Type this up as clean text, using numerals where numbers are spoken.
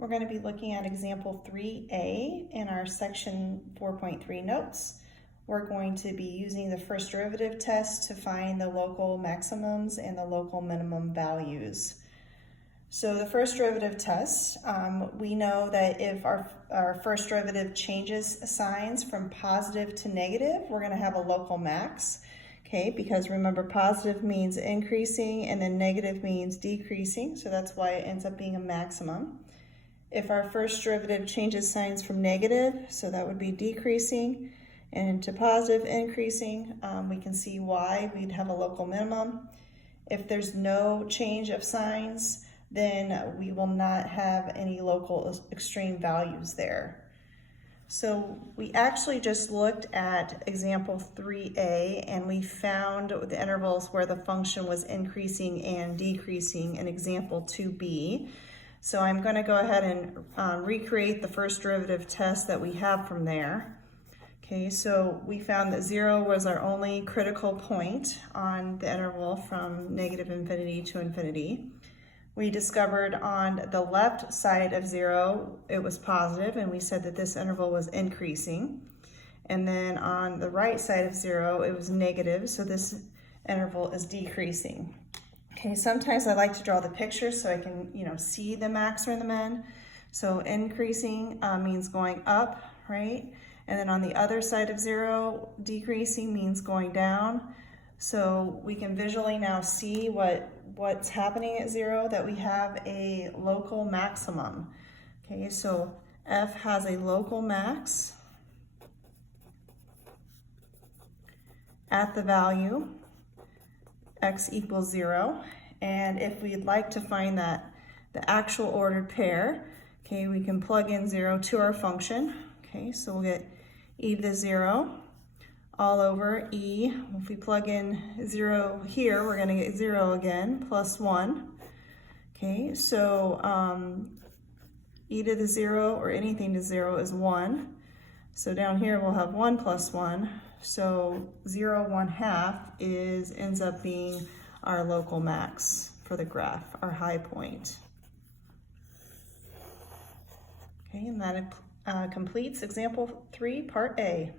We're going to be looking at example 3A in our section 4.3 notes. We're going to be using the first derivative test to find the local maximums and the local minimum values. So the first derivative test, we know that if our first derivative changes signs from positive to negative, we're going to have a local max. Okay, because remember, positive means increasing and then negative means decreasing, so that's why it ends up being a maximum. If our first derivative changes signs from negative, so that would be decreasing, and to positive, increasing, we can see why we'd have a local minimum. If there's no change of signs, then we will not have any local extreme values there. So we actually just looked at example 3A and we found the intervals where the function was increasing and decreasing in example 2B. So I'm going to go ahead and recreate the first derivative test that we have from there. Okay, so we found that 0 was our only critical point on the interval from negative infinity to infinity. We discovered on the left side of 0, it was positive, and we said that this interval was increasing. And then on the right side of 0, it was negative, so this interval is decreasing. Okay, sometimes I like to draw the picture so I can, see the max or the min. So increasing means going up, right? And then on the other side of 0, decreasing means going down. So we can visually now see what's happening at 0, that we have a local maximum. Okay, so f has a local max at the value x equals 0, and if we'd like to find that the actual ordered pair, okay, we can plug in 0 to our function. Okay, so we'll get e to the 0 all over e. If we plug in 0 here, we're going to get 0 again, plus 1. Okay, so e to the 0 or anything to 0 is 1. So down here we'll have 1 plus 1. So 0, 1/2 ends up being our local max for the graph, our high point. Okay, and that completes example 3, part A.